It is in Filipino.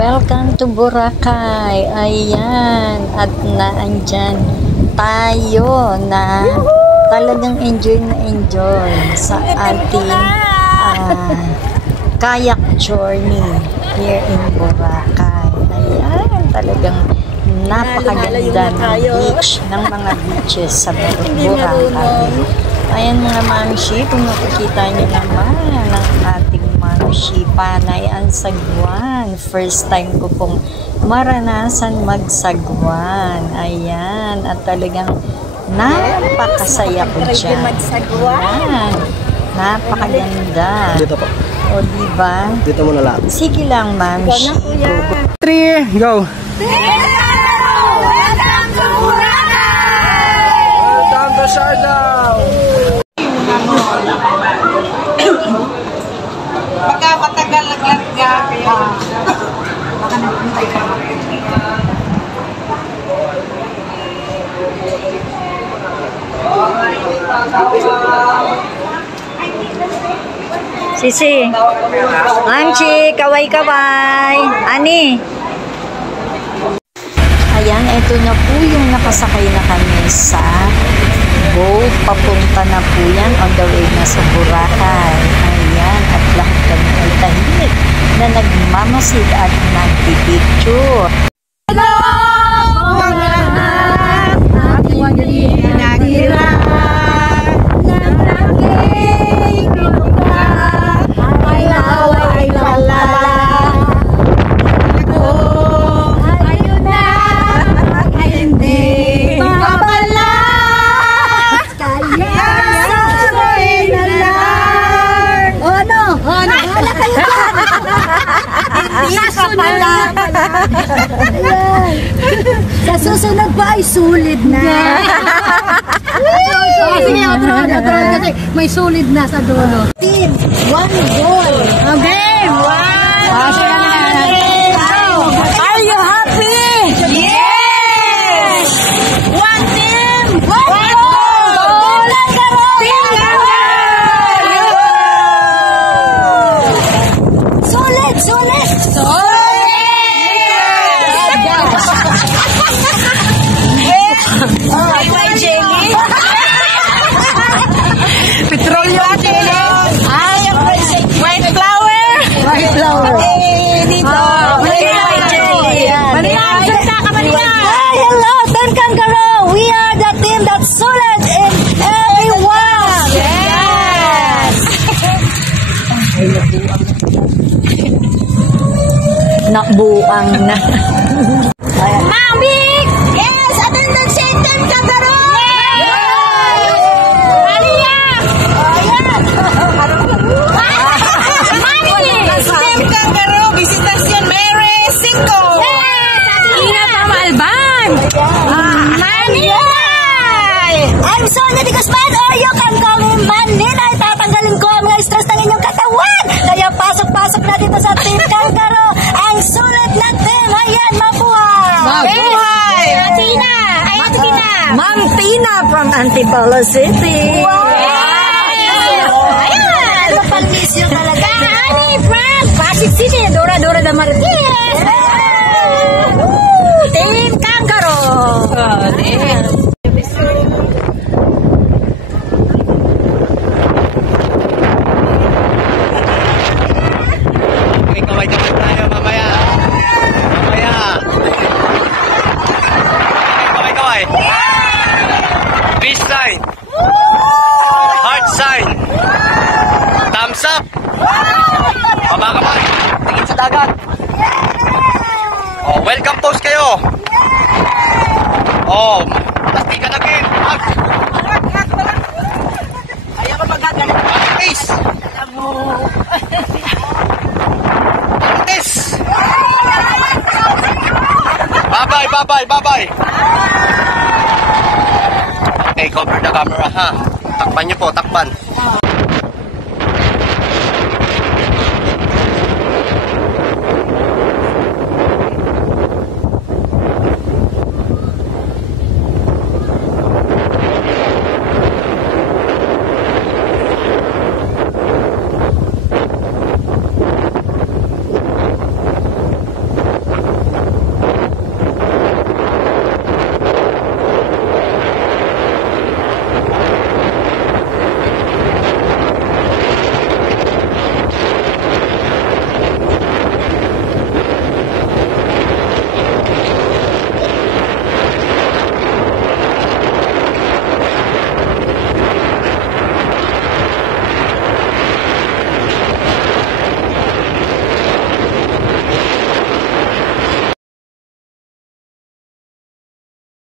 Welcome to Boracay. Ayan. At naandyan tayo na talagang enjoy na enjoy sa ating kayak journey here in Boracay. Ayan. Talagang napakaganda ng beach, ng mga beaches sa Boracay. Ayan mga mamshi, kung nakikita nyo naman ang ating mamshi, Panay ang sagwan. First time ko pong maranasan magsagwan. Ayan, at talagang napakasaya ko dyan. Ayan, napakaganda. Dito po. O diba? Dito muna lahat. Sige lang mamshi. 3, go! Welcome to Siargao! Baka matagal naglatga kaya baka nagpuntay ka. Sisi, Mamchi, kaway-kaway. Ani? Ayan, ito na po yung nakasakay na kami sa boat. Papunta na po yan on the way na sa Boracay. Ayan, at lahat kami ay tahimik na nagmamasid at nagpipicture. Hello! Mga lahat! Aking ginagila ng aking lupa ay laway pala. Ako ayun na ay hindi mapala. Kaya sabay na lang. Ano? Bahala kayo dyan. Hindi ka pala. Sa susunod pa ay sulit na. Sige, otro kasi may sulit na sa dulo. Team, 1 goal. Okay, 1. Are you happy? Yes! 1 team, 1 goal. Team Sulit, sulit. Petrolyo jelly. White flower. White flower. Dito. White jelly. Manila, salita ka Manila. Hi, hello, Team Kangaroo. We are the team that's solid in everyone. Yes. Nakbuang na. Mami! Yes! Attendance sa Team Kangaroo! Team Kangaroo, Visitación Mere 5. Yes! Ina Pamalban! Manilay! I'm Sonia de Guzman, or you can call me Manilay. Tatanggalin ko ang mga stress ng inyong katawan. Kaya pasok-pasok na dito sa Team Kangaroo. Ang sulit na team. Ayan, mabuhay! Mabuhay! Tina! Ayun, Tina! Ma'am Tina from Antipolo City. Wow! Ayan! Napalmisyo talaga. Honey, Frank! Pasig City! Dora de Martinez! Team Kangaroo! Kaway-kaway tayo mamaya. Kaway-kaway. Peace sign. Heart sign. Thumbs up. Kamay. Tingin sa dagat. Oh, welcome post kayo. Oh, plastika na game. Ayaw ko magagalit. Peace. This. Bye-bye. Okay, cover the camera ha. Takpan niyo po, takpan.